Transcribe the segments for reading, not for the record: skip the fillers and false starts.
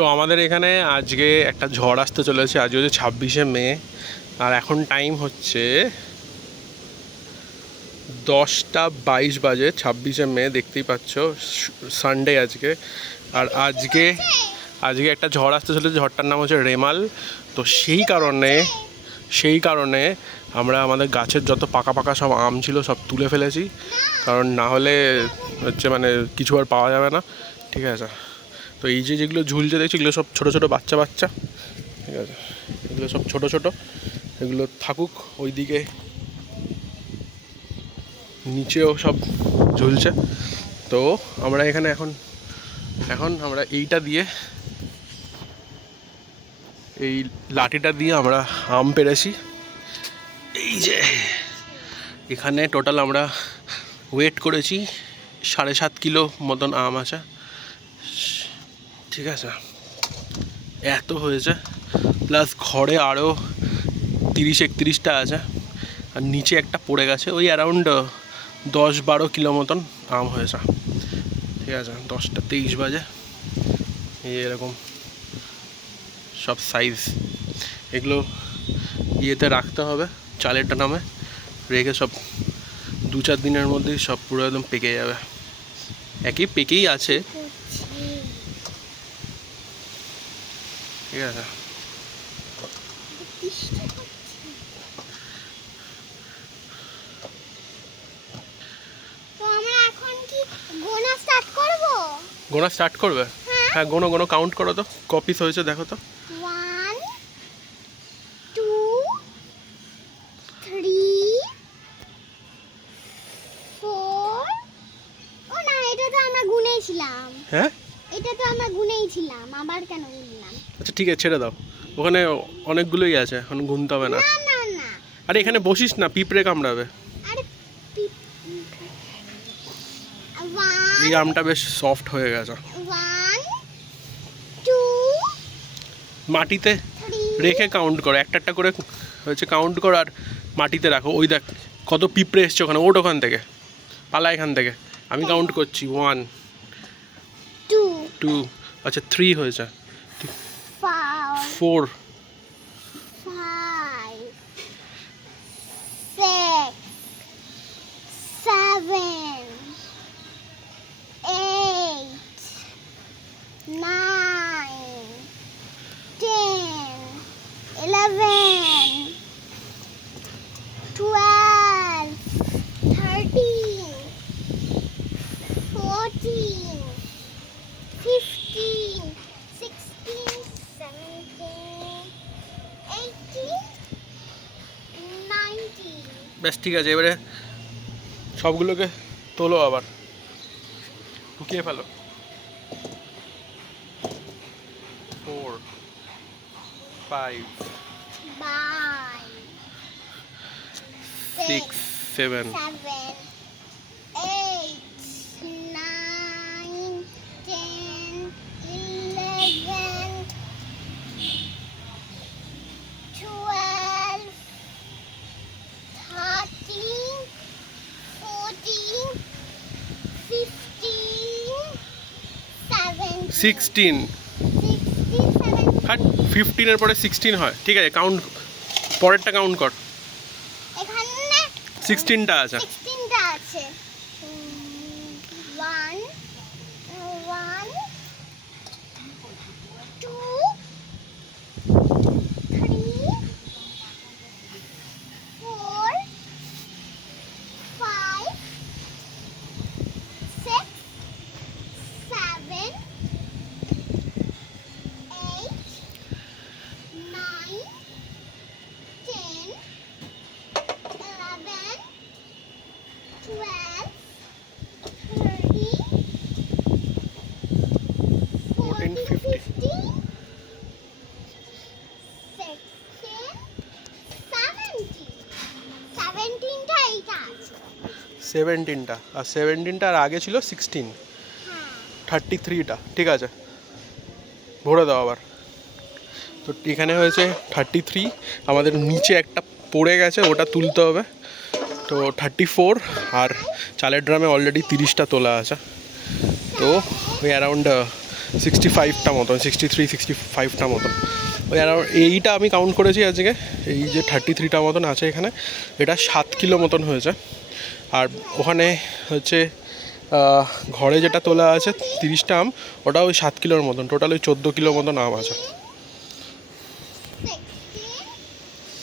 তো আমাদের এখানে আজকে একটা ঝড় আসতে চলেছে। আজ হচ্ছে 26শে মে, আর এখন টাইম হচ্ছে 10:22 বাজে। 26শে মে, দেখতেই পাচ্ছ, সানডে আজকে। আর আজকে একটা ঝড় আসতে চলেছে, ঝড়টার নাম হচ্ছে রেমাল। তো সেই কারণে আমরা আমাদের গাছের যত পাকা পাকা সব আম ছিল সব তুলে ফেলেছি, কারণ না হলে হচ্ছে মানে কিছু আর পাওয়া যাবে না। ঠিক আছে, তো এই যেগুলো ঝুলছে দেখছি, এগুলো সব ছোটো ছোটো বাচ্চা। ঠিক আছে, এগুলো সব ছোটো, এগুলো থাকুক ওইদিকে, নিচেও সব ঝুলছে। তো আমরা এখানে এখন আমরা এই লাঠিটা দিয়ে আমরা আম পেড়েছি। এই যে এখানে টোটাল আমরা ওয়েট করেছি 7.5 কিলো মতন আম আছে। ঠিক আছে, এত হয়েছে, প্লাস ঘরে আরও 30-31টা আছে, আর নিচে একটা পড়ে গেছে। ওই অ্যারাউন্ড 10-12 কিলো মতন আম হয়েছে। ঠিক আছে, 10:23 বাজে। এরকম সব সাইজ, এগুলো ইয়েতে রাখতে হবে, চালের নামে রেখে সব 2-4 দিনের মধ্যেই সব পুরো একদম পেকে যাবে। পেকেই আছে। ঠিক আছে, গোনা স্টার্ট করবে? হ্যাঁ, গোনো কাউন্ট করো তো, কপিস হয়েছে দেখো তো। 1 2 3 4। ও না, এটা তো আমরা গুনেছিলাম। হ্যাঁ, এটা তো আমরা গুনেছিলাম, আবার কেন গুনলাম? আচ্ছা ঠিক আছে, ছেড়ে দাও। ওখানে অনেকগুলোই আছে, এখন গুনতে হবে না। না না না, আরে এখানে বসিস না, পিঁপড়ে কামড়াবে। আরে এই আমটা বেশ সফট হয়ে গেছে। 1 2 মাটিতে 3 রেখে কাউন্ট করো, একটা করে হচ্ছে কাউন্ট করো, আর মাটিতে রাখো। ওই দেখ কত পিঁপড়ে এসছে ওখানে, ওখান থেকে পালা, এখান থেকে। আমি কাউন্ট করছি, 1 2 2, আচ্ছা 3 হয়েছে, 4 5 6 7 8 9 10 11 12 13 14 15 16 17 18 19। বেশ ঠিক আছে, এবারে সবগুলোকে তোলো, আবার ঢুকিয়ে ফেলো। 4 5 6 7 7 8 9 10 11 12 13 14 15 17 16। 16 হ্যাঁ, 15-এর পরে 16 হয়। ঠিক আছে, কাউন্ট, পরেরটা কাউন্ট কর। এখানে 16টা আছে। 16টা আছে। 1 1 2 3 4 5 6 7 8 9 10 11 12 13 14 15 16 17টা এইটা আছে। 17টা, আর 17টার আগে ছিল 16, হ্যাঁ 33টা। ঠিক আছে, ভরে দাও আবার। তো এখানে হয়েছে 33, আমাদের নিচে একটা পড়ে গেছে, ওটা তুলতে হবে। তো 34, আর চালের ড্রামে অলরেডি 30টা তোলা আছে। তো ওই অ্যারাউন্ড 65টা মতন, 63-65টা মতন। ওই আর এইটা আমি কাউন্ট করেছি আজকে, এই যে 33টা মতন আছে এখানে, এটা 7 কিলো মতন হয়েছে। আর ওখানে হচ্ছে ঘরে যেটা তোলা আছে 30টা আম, ওটা ওই 7 কিলোর মতন, টোটাল ওই 14 কিলো মতন আম আছে।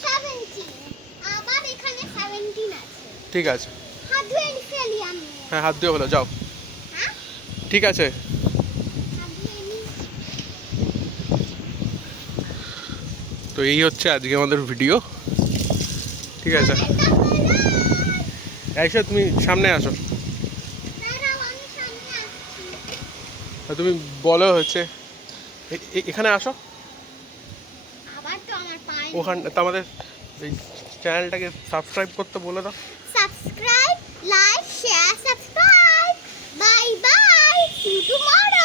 17 আবার এখানে 17 আছে। ঠিক আছে, হাত ধুয়ে ফেলি আমি। হ্যাঁ হাত দিয়ে হলো, যাও। হ্যাঁ ঠিক আছে, হাত ধুয়ে নি। তো এই হচ্ছে আজকে আমাদের ভিডিও। ঠিক আছে, এসো তুমি সামনে আসো, দাঁড়াও আমি সামনে আসছি। তুমি বলো হচ্ছে এখানে আসো। আবার তো আমার পায়ে ওখান তো আমাদের এই চ্যানেলটাকে সাবস্ক্রাইব করতে বলে দাও। Subscribe like share subscribe bye bye see you tomorrow.